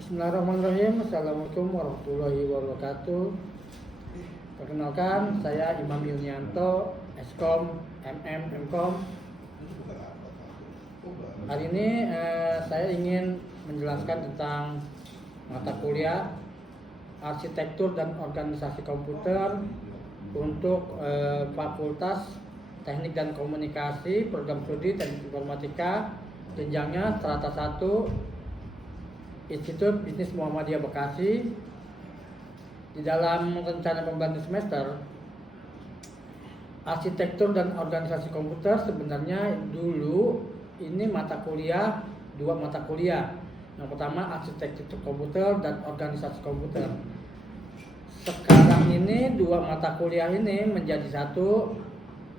Bismillahirrahmanirrahim. Assalamualaikum warahmatullahi wabarakatuh. Perkenalkan, saya Imam Yunianto, Eskom, MKOM. Hari ini saya ingin menjelaskan tentang mata kuliah Arsitektur dan Organisasi Komputer untuk Fakultas Teknik dan Komunikasi, Program Studi Teknik Informatika, jenjangnya strata 1, Institut Bisnis Muhammadiyah Bekasi. Di dalam rencana pembantu semester, Arsitektur dan Organisasi Komputer sebenarnya dulu ini dua mata kuliah. Yang pertama Arsitektur Komputer dan Organisasi Komputer. Sekarang ini dua mata kuliah ini menjadi satu,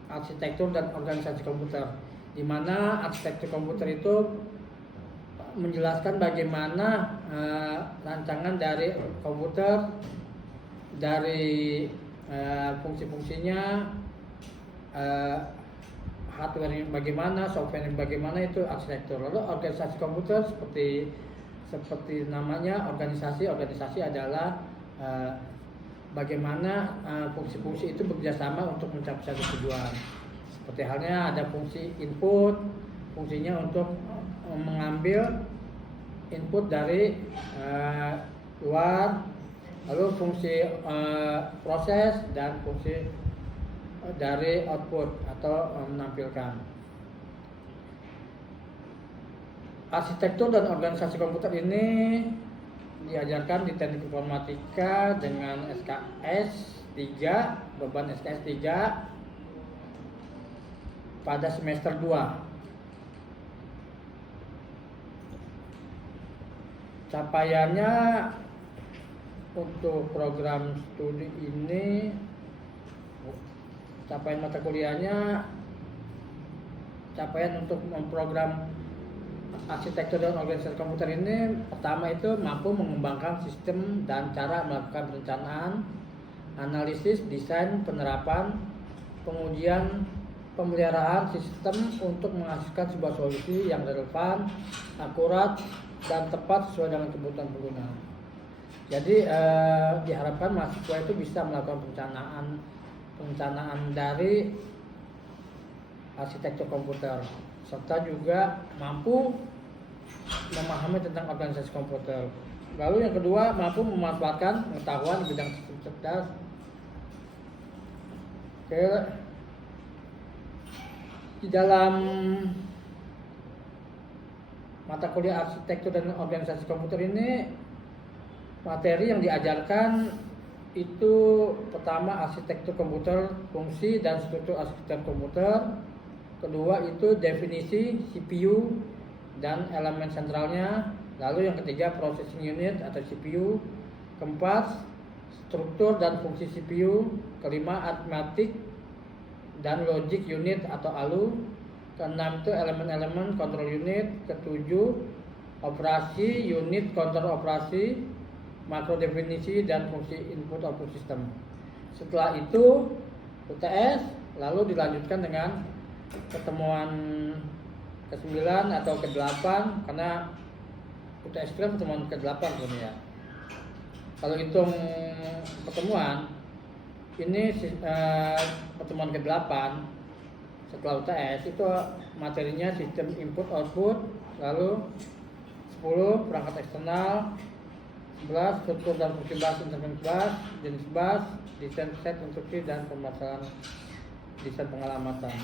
Arsitektur dan Organisasi Komputer, di mana Arsitektur Komputer itu menjelaskan bagaimana rancangan dari komputer, dari fungsi-fungsinya, hardware bagaimana, software bagaimana, itu arsitektur. Lalu organisasi komputer seperti namanya organisasi adalah bagaimana fungsi-fungsi itu bekerjasama untuk mencapai satu tujuan. Seperti halnya ada fungsi input, fungsinya untuk mengambil input dari luar, lalu fungsi proses dan fungsi dari output atau menampilkan. Arsitektur dan organisasi komputer ini diajarkan di Teknik Informatika dengan SKS 3, beban SKS 3 pada semester 2. Capaiannya untuk program studi ini, capaian mata kuliahnya, capaian untuk program arsitektur dan organisasi komputer ini, pertama itu mampu mengembangkan sistem dan cara melakukan perencanaan, analisis, desain, penerapan, pengujian, pemeliharaan sistem untuk menghasilkan sebuah solusi yang relevan, akurat, dan tepat sesuai dengan kebutuhan pengguna. Jadi diharapkan mahasiswa itu bisa melakukan perencanaan dari arsitektur komputer, serta juga mampu memahami tentang organisasi komputer. Lalu yang kedua, mampu memanfaatkan pengetahuan di bidang sistem cerdas. Di dalam mata kuliah arsitektur dan organisasi komputer ini, materi yang diajarkan itu pertama arsitektur komputer, fungsi dan struktur arsitektur komputer. Kedua itu definisi CPU dan elemen sentralnya. Lalu yang ketiga processing unit atau CPU. Keempat struktur dan fungsi CPU. Kelima arithmetic dan logic unit atau ALU. Keenam itu elemen-elemen kontrol unit. Ketujuh operasi unit kontrol operasi, makro definisi dan fungsi input output system. Setelah itu UTS, lalu dilanjutkan dengan pertemuan ke-9 atau ke-8, karena UTS itu kan pertemuan ke-8 ya. Kalau hitung pertemuan ini pertemuan ke-8 setelah UTS itu materinya sistem input output, lalu 10 perangkat eksternal, 11 struktur dan fungsi bus interface bus, jenis bus, desain set instruksi dan pemasaran desain pengalamatan.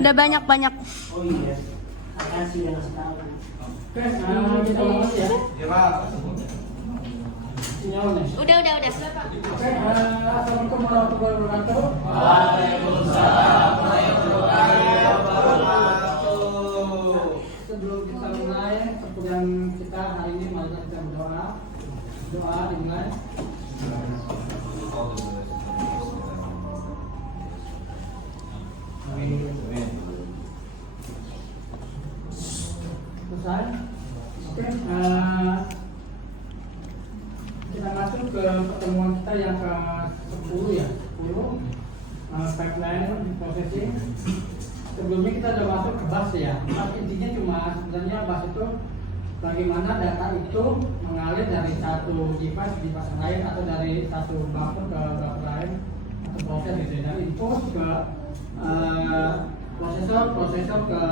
Udah banyak. Oh iya, makasih yang tahu. Oke, kita mulai ya. Udah. Oke, assalamualaikum warahmatullahi wabarakatuh. Waalaikumsalam warahmatullahi wabarakatuh. Sebelum kita mulai perkuliahan kita hari ini, mari kita berdoa. Doa dimulai. Selesai. Oke, kita masuk ke pertemuan kita yang ke-10 ya. 10. pipeline processing. Sebelumnya kita udah masuk ke bus ya. Bus intinya cuma sebenarnya bus itu bagaimana data itu mengalir dari satu device ke device lain atau dari satu buffer ke buffer lain atau proses gitu ya. Dari input ke prosesor ke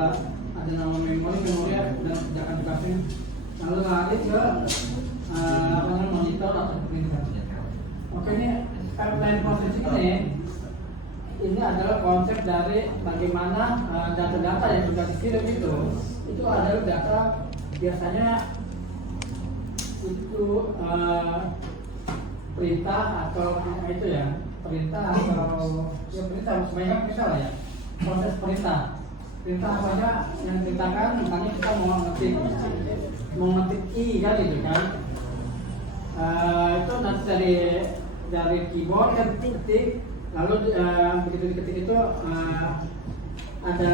ada nama memori dan sedangkan tugasnya lalu lari ke monitor atau printer. Oke, ini pipeline processing ini adalah konsep dari bagaimana data-data yang sudah dikirim itu adalah data biasanya itu perintah atau itu ya perintah atau ya perintah sebanyak bisa lah ya proses perintah apa aja yang diperintahkan misalnya kita mau ngetik i kan gitu kan itu nanti dari keyboard kan ketik lalu begitu diketik itu ada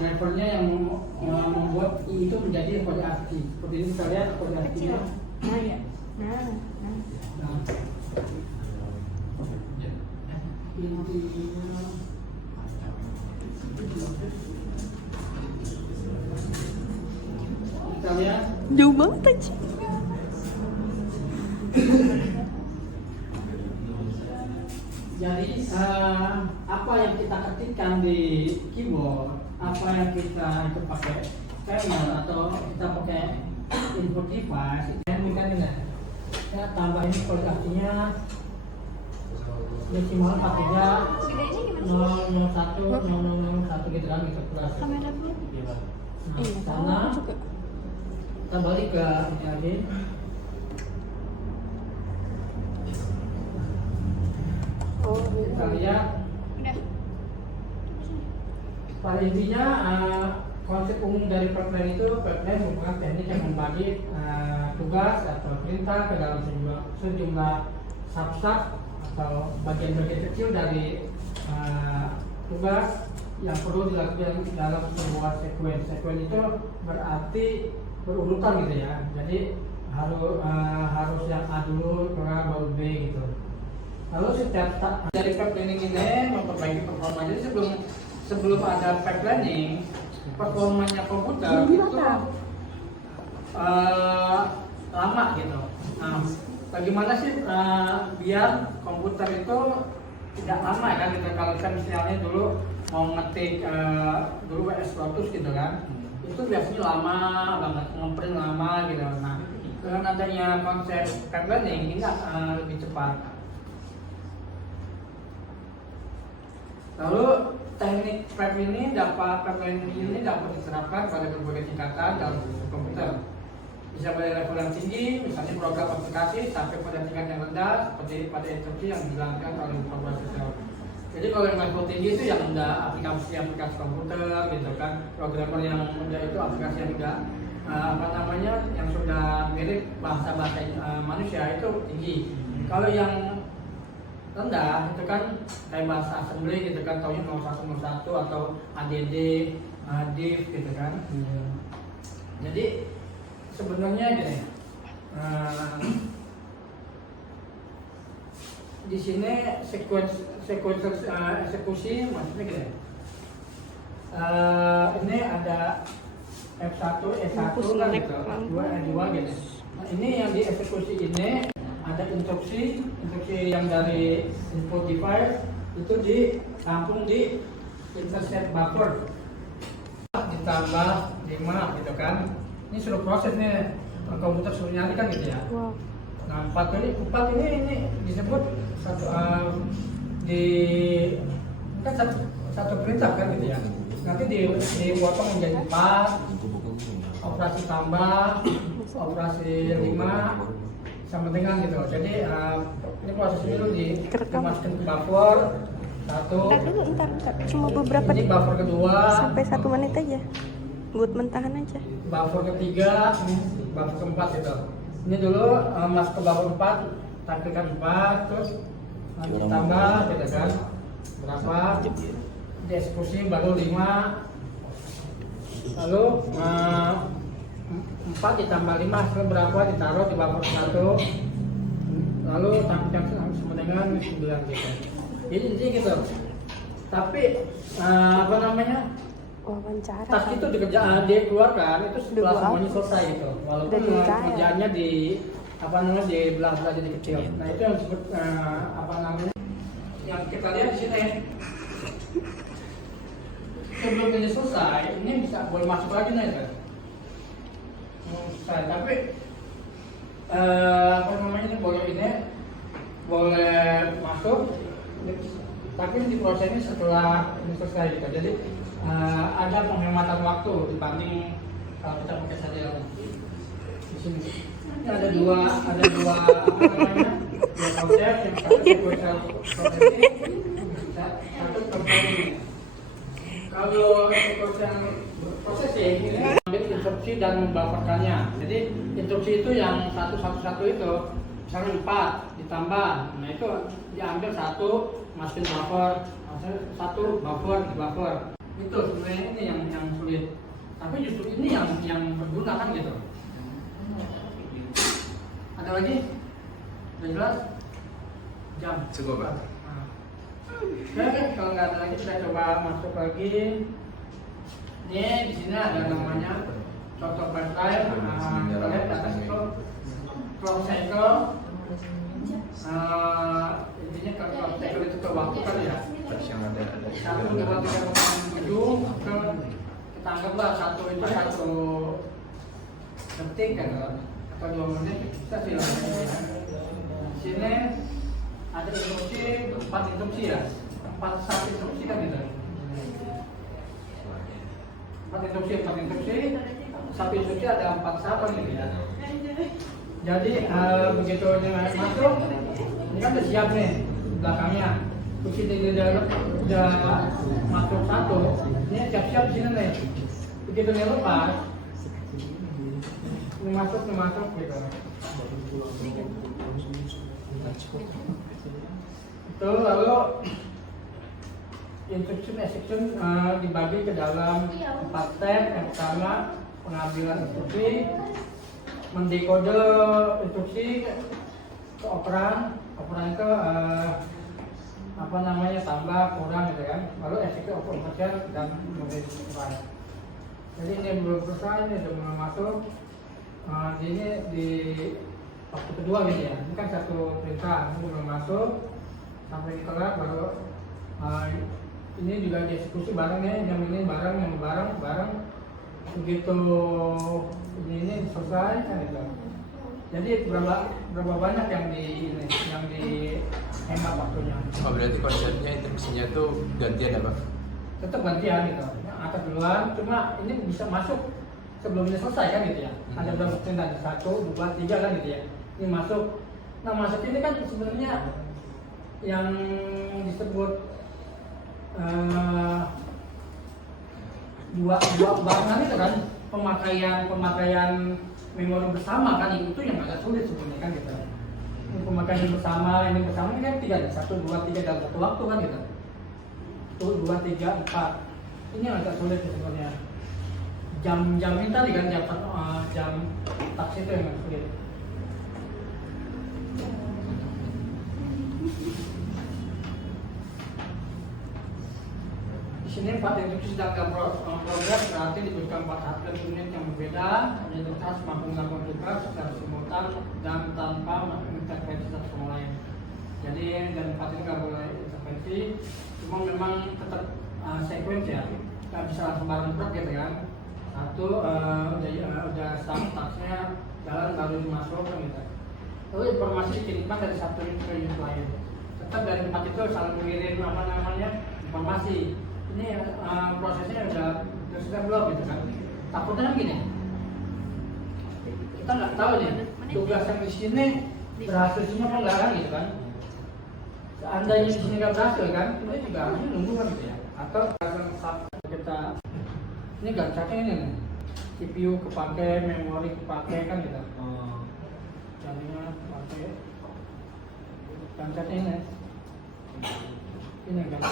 drivernya yang membuat i itu menjadi kode ASCII. Seperti ini kita lihat kode ASCII-nya. Kita lihat. Jauh banget aja. Jadi apa yang kita ketikkan di keyboard, apa yang kita itu pakai keyboard atau kita pakai input device, ini kan ini. Saya tambahin kode ASCII-nya desimal 43 001 gitu kan gitu plus. Kamera dulu. Nah, sana kita balik ke ini lagi. Kita lihat pada intinya konsep umum dari pipeline itu pipeline merupakan teknik yang membagi tugas atau perintah ke dalam sejumlah sub-sub atau bagian-bagian kecil dari tugas yang perlu dilakukan dalam sebuah sequence. Sequence itu berarti berurutan gitu ya. Jadi harus yang A dulu, baru B gitu. Lalu setiap dari pipelining ini memperbaiki performa. Jadi sebelum ada pipelining, performanya komputer itu lama gitu. Nah, bagaimana sih biar komputer itu tidak lama kan gitu. Kalau kita misalnya dulu mau ngetik dulu WS100 gitu kan, itu biasanya lama banget, ngeprint lama gitu. Nah, dengan adanya konsep pipelining ini lebih cepat. Lalu teknik pipeline ini dapat diterapkan pada berbagai tingkatan dalam komputer. Bisa pada level yang tinggi, misalnya program aplikasi, sampai pada tingkat yang rendah, seperti pada instruksi yang dijalankan oleh programmer. Jadi kalau yang level tinggi itu yang udah aplikasi komputer, gitu kan. Programmer yang udah itu aplikasi yang udah yang sudah mirip bahasa manusia itu tinggi. Kalau yang rendah itu kan kayak bahasa assembly gitu kan, taunya 0101 atau ADD, div gitu kan. Jadi sebenarnya gini, di sini sequence eksekusi maksudnya gini. Ini ada F1, E1 kan gitu, F2, E2 gitu. Nah, ini yang dieksekusi ini ada instruksi yang dari input device itu ditampung di intercept buffer ditambah 5 gitu kan. Ini suruh proses nih komputer suruh nyari kan gitu ya. Nah 4 ini disebut satu perintah kan gitu ya. Nanti dipotong menjadi 4 operasi tambah, operasi 5 sama dengan gitu. Jadi ini proses dulu dimasukkan ke buffer satu. Ntar cuma beberapa ini buffer kedua sampai 1 menit aja buat mentahan aja. Buffer ketiga, buffer keempat gitu. Ini dulu masuk ke buffer 4, tampilkan 4, terus ditambah gitu kan. Berapa? Dieksekusi baru 5. Lalu 4 ditambah 5 hasil berapa ditaruh di buffer 1. lalu samping sama dengan 9 gitu. Jadi intinya gitu. Tapi apa namanya, Wawancara. tas itu dia keluarkan itu setelah Udah semuanya hapus. selesai gitu. Walaupun Udah dicair. kerjaannya di apa namanya di belah-belah jadi kecil. Nah itu yang disebut apa namanya, yang kita lihat di sini. Sebelum ini selesai, ini bisa boleh masuk lagi nih kan? Selesai, tapi apa namanya ini boleh masuk, tapi di prosesnya setelah ini selesai gitu. Jadi ada penghematan waktu dibanding kalau kita pakai saja di sini. Ini ada dua apa namanya, dua konsep yang satu proses ini. Kalau prosesing ini ambil instruksi dan membufferkannya. Jadi instruksi itu yang satu itu misalnya 4 ditambah, nah itu diambil satu masukin buffer, satu buffer. Itu sebenarnya ini yang sulit. Tapi justru ini yang berguna kan gitu. Ada lagi? Udah jelas? Jam. Cukup, Pak. Oke, kalau nggak ada lagi kita coba masuk lagi. Ini di sini ada namanya contoh partai. Kita lihat di atas itu clock cycle. Intinya kalau clock cycle itu ke waktu kan ya. Terus yang ada 1, 2, 3, 4, 5, 6, 7 kita anggaplah satu itu 1 detik kan atau 2 menit kita silakan. Di sini ada instruksi 4 instruksi ya, 4 instruksi kan gitu. 4 instruksi, satu instruksi ada 4 sahabat gitu ya. Jadi begitu ini masuk, ini kan udah siap nih belakangnya. Instruksi ini udah masuk 1, ini siap-siap di sini nih. Begitu ini lepas, ini masuk gitu. Itu lalu instruction dibagi ke dalam 4 step. Yang pertama pengambilan instruksi, mendekode instruksi ke operan itu apa namanya tambah kurang gitu kan, lalu eksekusi operasi dan modifikasi. Jadi ini belum selesai, ini sudah mulai masuk. Ini di waktu kedua gitu ya, ini kan satu perintah, ini belum masuk sampai kelar baru ini juga dieksekusi barengnya, yang ini bareng begitu ini selesai kan itu. Jadi berapa banyak yang di hemat waktunya. Oh, berarti konsepnya instruksinya tuh gantian apa? Tetap gantian gitu, yang atas duluan, cuma ini bisa masuk sebelum ini selesai kan gitu ya. Ada berapa perintah, 1, 2, 3 kan gitu ya. Ini masuk. Nah masuk ini kan sebenarnya yang disebut dua barengan itu kan, pemakaian memori bersama kan, itu yang agak sulit sebenarnya kan gitu. Ini pemakaian bersama ini kan 3, 1, 2, 3 dalam satu waktu kan gitu. 1, 2, 3, 4. Ini yang agak sulit sebenarnya. Jam ini tadi kan jam taksi itu yang agak sulit. Di sini 4 instruksi sedang progres, berarti dibutuhkan 4 hardware unit yang berbeda, identitas mampu melakukan tugas secara simultan dan tanpa mengintervensi satu sama lain. Jadi dan 4 ini nggak boleh intervensi, cuma memang tetap sequence ya, nggak bisa langsung bareng gitu kan. Satu udah start tasknya jalan baru dimasuk kan gitu. Lalu informasi dikirimkan dari satu unit ke unit lain. Tetap dari 4 itu saling mengirim apa namanya informasi. Ini prosesnya sudah belum gitu kan. Takutnya kan gini, kita nggak tahu nih tugas yang di sini berhasil semua kan nggak kan gitu kan. Seandainya di sini nggak berhasil kan, ini juga harus nunggu kan gitu ya. Atau kita ini gancaknya ini nih, CPU kepake, memori kepake kan gitu. Jadinya pakai gancaknya ini kan.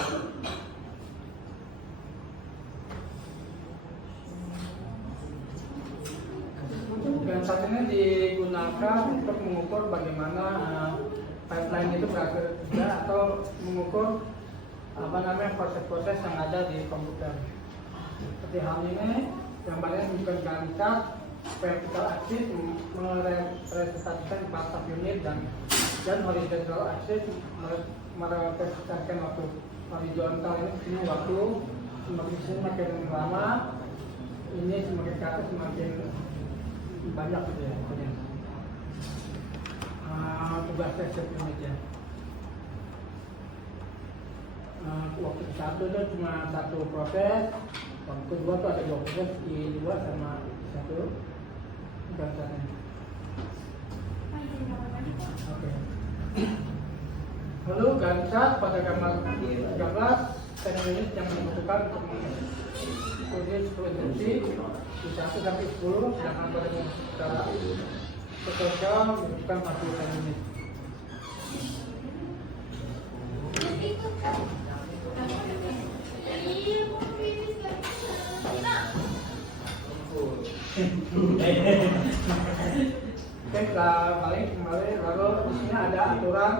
Dan saat ini digunakan untuk mengukur bagaimana pipeline itu berhasil tidak atau mengukur proses-proses yang ada di komputer. Seperti hal ini, gambarnya menunjukkan gangkat vertical axis merepresentasikan empat unit dan horizontal axis merepresentasikan waktu. Horizontal ini waktu, semakin lama ini semakin ke atas semakin banyak gitu ya pokoknya. Tugasnya setiap unitnya. Waktu satu itu cuma satu proses, waktu kedua tuh ada dua proses, di dua sama satu gangkatnya. Oke. Lalu gangsat pada gambar 13 teknik yang dibutuhkan untuk mengikuti 10 instruksi di 1 sampai 10, sedangkan pada secara sequential dibutuhkan 40 unit. Oke, kita balik kembali. Lalu di sini ada aturan,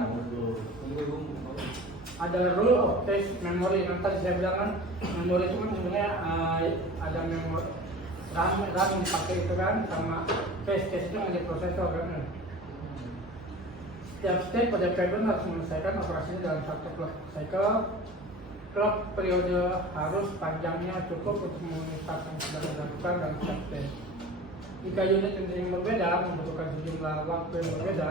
ada rule of cache memory. Yang tadi saya bilang kan, memori itu kan sebenarnya ada memori RAM yang dipakai itu kan, sama cache itu menjadi prosesor kan. Setiap step pada pipeline harus menyelesaikan operasinya dalam satu clock cycle. Clock periode harus panjangnya cukup untuk memenuhi task yang sudah dilakukan dalam setiap step. Jika unit yang berbeda membutuhkan sejumlah waktu yang berbeda,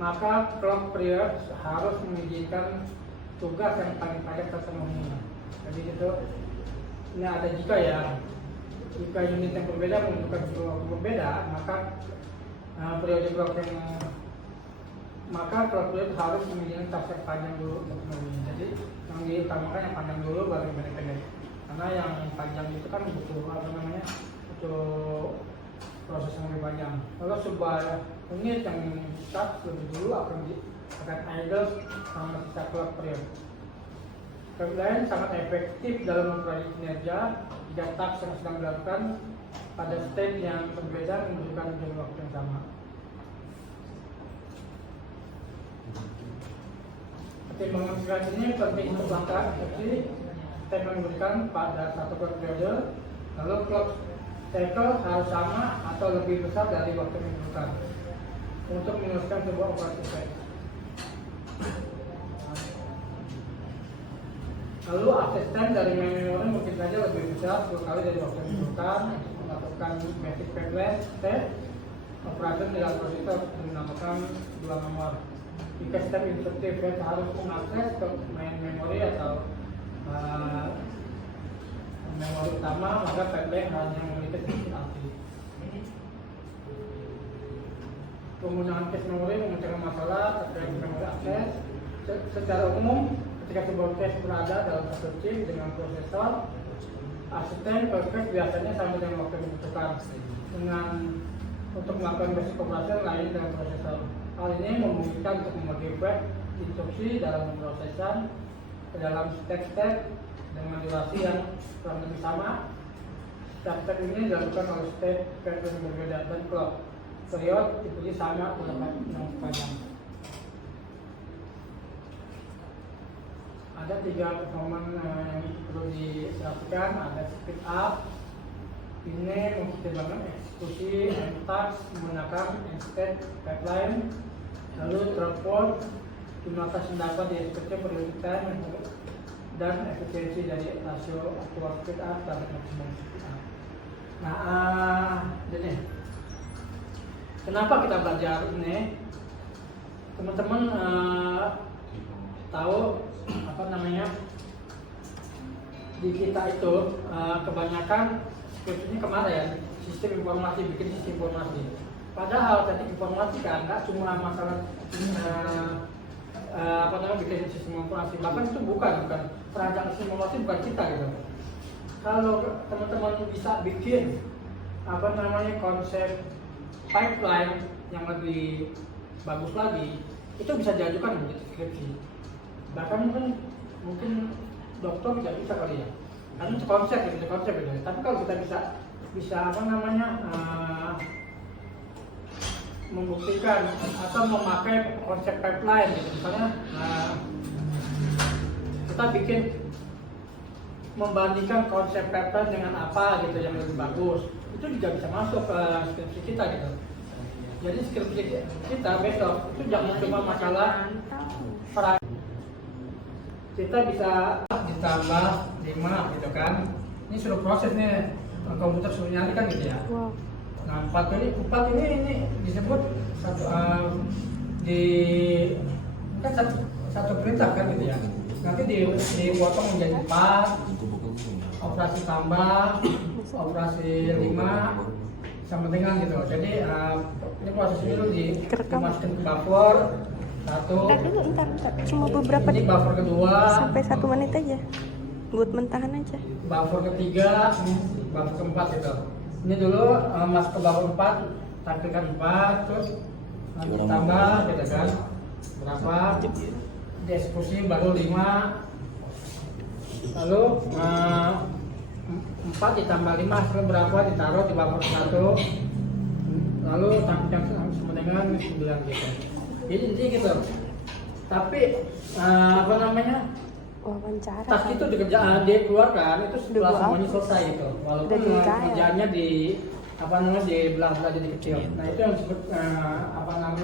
maka clock period harus mengizinkan tugas yang paling padat terpenuhi. Jadi itu, ini ada jika ya, jika unit yang berbeda membutuhkan sejumlah waktu berbeda, maka periode clock period harus mengizinkan task yang panjang dulu untuk terpenuhi. Jadi yang diutamakan yang panjang dulu baru yang pendek-pendek. Karena yang panjang itu kan butuh butuh proses yang lebih panjang. Kalau sebuah unit yang start lebih dulu akan idle sama sisa clock period. Kemudian sangat efektif dalam mempelajari kinerja jika task yang sedang dilakukan pada state yang berbeda membutuhkan jumlah waktu yang sama. Pertimbangan ini penting untuk langkah jadi step yang diberikan pada satu clock periode, lalu clock cycle harus sama atau lebih besar dari waktu yang dibutuhkan untuk meneruskan sebuah operasi cache. Lalu akses time dari memori mungkin saja lebih besar 10 kali dari waktu yang dibutuhkan untuk melakukan basic pipeline step operasi dalam prosesor dinamakan dua nomor. Jika step instructive fetch harus mengakses ke main memori atau memori utama, maka pipeline hanya memiliki sedikit arti. Penggunaan cache memori memecahkan masalah terkait memori akses. Secara umum, ketika sebuah cache berada dalam satu chip dengan prosesor, asisten cache biasanya sama dengan waktu yang dibutuhkan untuk melakukan basic operation lain dengan prosesor. Hal ini memungkinkan untuk membagi fetch instruksi dalam pemrosesan ke dalam step-step dengan durasi yang kurang lebih sama. Step-step ini dilakukan oleh step yang berbeda dan clock period diikuti sama dalam yang panjang. Ada 3 performance yang perlu diperhatikan. Ada speed up, ini mempertimbangkan eksekusi task menggunakan instead pipeline. Lalu throughput, jumlah task yang dapat dieksekusi periode time dan efisiensi dari rasio actual speed up dan maximum speed up. Nah, jadi kenapa kita belajar ini? Teman-teman tahu apa namanya? Di kita itu kebanyakan skripsinya kemarin sistem informasi, bikin sistem informasi. Padahal teknik informasi kan nggak cuma masalah bikin sistem informasi, bahkan itu bukan perancang sistem informasi bukan kita gitu. Kalau teman-teman bisa bikin konsep pipeline yang lebih bagus lagi, itu bisa diajukan menjadi skripsi. Bahkan mungkin dokter tidak bisa kali ya, karena itu konsep gitu. Tapi kalau kita bisa membuktikan atau memakai konsep pipeline gitu. Misalnya kita bikin membandingkan konsep pipeline dengan apa gitu yang lebih bagus, itu juga bisa masuk ke skripsi kita gitu. Jadi skripsi kita besok itu jangan cuma masalah peran, kita bisa ditambah 5 gitu kan. Ini suruh proses nih, komputer suruh nyari kan gitu ya. Wow. Nah, 4 ini disebut kan satu perintah kan gitu ya. Nanti dipotong menjadi 4, operasi tambah, operasi 5 sama dengan gitu. Jadi ini proses ini dulu dimasukin ke buffer 1. Ntar dulu, ntar. Cuma beberapa Ini buffer kedua, sampai 1 menit aja. Buat mentahan aja. buffer ketiga, buffer keempat gitu. Ini dulu masuk ke buffer 4, tampilkan 4, terus nanti tambah gitu kan. Berapa? Dieksekusi baru 5. Lalu 4 ditambah 5 hasil berapa, ditaruh di buffer 1. Lalu tampilkan sama dengan 9 gitu. Jadi gitu. Tapi apa namanya? Wawancara. Tas itu dia keluarkan itu setelah Udah semuanya selesai itu. Walaupun Udah dikail. kerjaannya di apa namanya di belah-belah jadi kecil. Nah itu yang disebut apa namanya